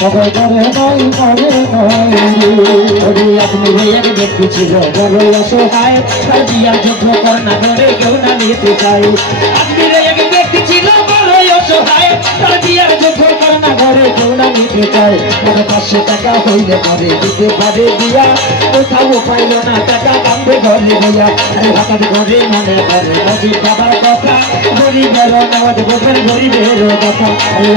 সবাই করে নাই মরে নাই আপনি ভাইয়াকে দেখেছিল বড় অসহায় তার বিয়ার যুদ্ধ কর না করে কেউ না নিতে চাই আপনি ভাইয়াকে দেখেছিল বড় অসহায় তার বিয়ার যুদ্ধ কর না করে কেউ না নিতে চাই 500 টাকা হইলে পরে দিতে পারে বিয়া কোথাও পাইল না টাকা কান্দে ঘরে ভাইয়া আরে হঠাৎ ঘরে মনে করে মজিদ বাবার কথা গরিবের নামাজ বোঝেন গরিবের কথা আরে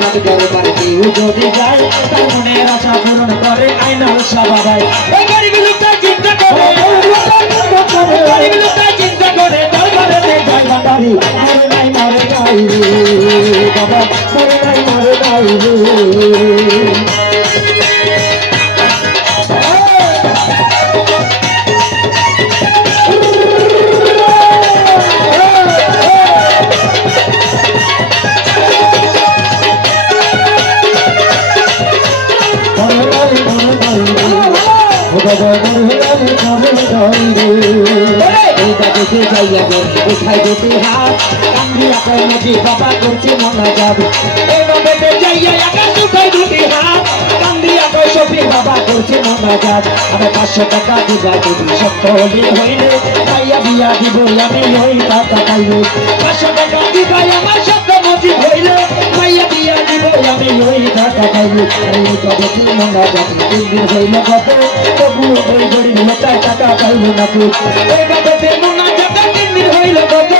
কাজ করে বাড়ি যদি যায় তার মনের আশা পূরণ করে আইনাল সবাই এই গরিব লোকটা চিন্তা করে গরিব লোকটা চিন্তা করে দরবারেতে যায় বাড়ি মরে নাই রে বাবা মরে নাই রে কোথায় যেতে হাত কান্দিয়া কয় নদী বাবা করছে মনা যাব এই নদীতে যাইয়া একা কোথায় দুটি হাত কান্দিয়া কয় সফি বাবা করছে মনা যাব আমি 500 টাকা দিবা যদি সত্য হইলে পাইয়া বিয়া দিব আমি ওই টাকা পাইলে 500 টাকা দিবা আমার সত্য মজি হইলে পাইয়া বিয়া দিব আমি ওই টাকা পাইলে এই কবতি মনা যাব 3 দিন হইল কত তবু ওই গরিব লোকটা টাকা পাইল না তুই এই কবতি মনা যাব 3 দিন হইল কত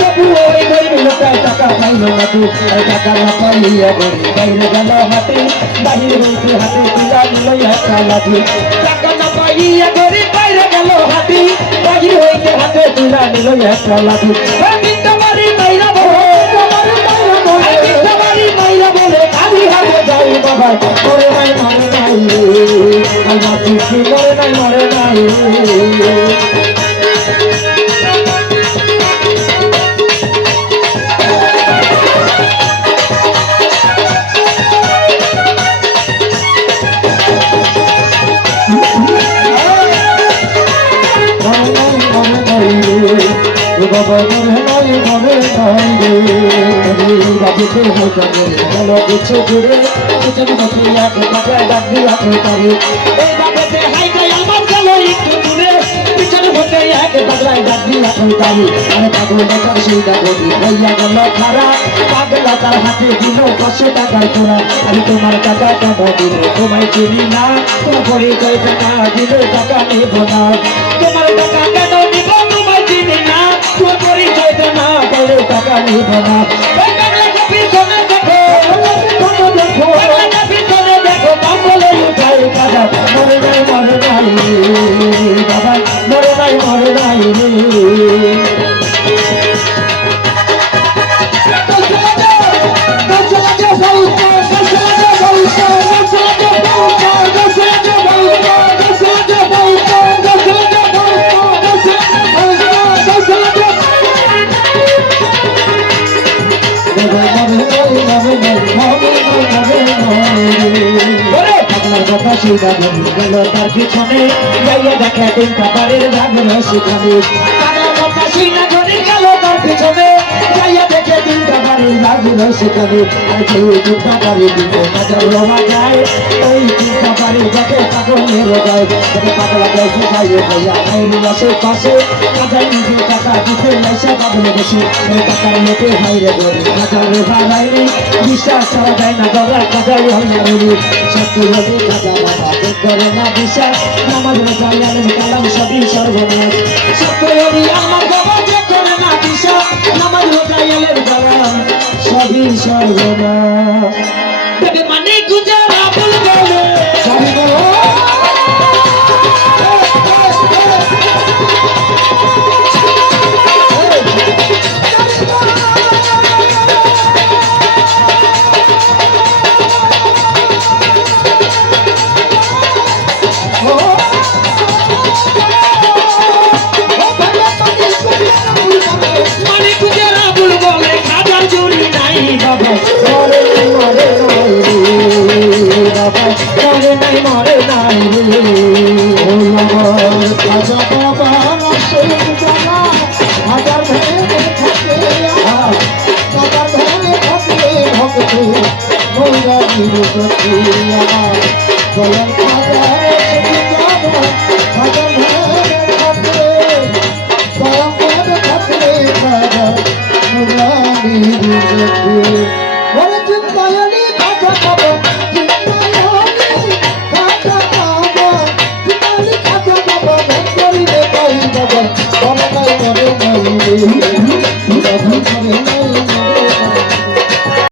তবু ওই গরিব লোকটা টাকা পাইল না তুই টাকা না পাইয়া গরিব বাইরে গেল হাতে বাহির হইতে হাতে তুলা নিল একটা লাঠি টাকা না পাইয়া গরিব বাইরে গেল হাতে বাহির হইতে হাতে তুলা নিল একটা লাঠি মিথ্যাবাড়ি মাইরা বলে মিথ্যাবাড়ি মাইরা বলে খালি হাতে যাই বাবা মরে নাই আমার চিঠি মরে নাই বাবা মরে নাই বাবুকে হইতে গেল কিছু দূরে ডাক দিয়া পারে এই বাবাতে হাই গাই আমার গেল একটু দূরে পিছনে হতে এক বাগলায় ডাক দিয়া পারি আরে পাগল বেকার সেইটা বলি হইয়া গেল খারা পাগলা তার হাতে দিল 500 টাকার তোরা আমি তোমার টাকা কেন দিল তোমায় চিনি না তোমার পরিচয় টাকা দিলে টাকা নেব না তোমার টাকা কেন দিব তোমায় চিনি না তোমার পরিচয় না বলে টাকা নেব না পিছনে দেখো পিছনে দেখো পাগলে উঠাই কাজা মরে নাই বাবা মরে নাই কথা সেইটা গেল তার পিছনে যাইয়া দেখা তিনটা বাড়ির রাগল সেখানে কথা সেইটা ঘরে গেল তার পিছনে যাইয়া দেখে তিনটা বাড়ির রাগল সেখানে আর কেউ তিনটা বাড়ি দিতে কাজল রোমা যায় ওই তিনটা বাড়ি দেখে পাগলের গায়ে পাগলা গায়ে গায়ে ভাইয়া আইনি আশেপাশে কাজাই নিজে টাকা দিতে লাইসা পাগলে বসে টাকার লোকে হাইরে গেল কাজাল রেখা যায়নি বিশ্বাস করা যায় না দরকার কাজাই হইয়া রইল সত্য যদি কাজা বাবা করে না বিশ্বাস নামাজ রোজায়ালের কালাম সবই সর্বনাশ সত্য যদি আমার বাবা যে করে না বিশ্বাস নামাজ রোজায়ালের কালাম সবই সর্বনাশ তবে মানে গুজারা বলবে মরে নাই খাজা বাবা হাজার ভেবে থাকে ভক্তি মৌলা সখী আমার দয়াল খাজা সখী আমার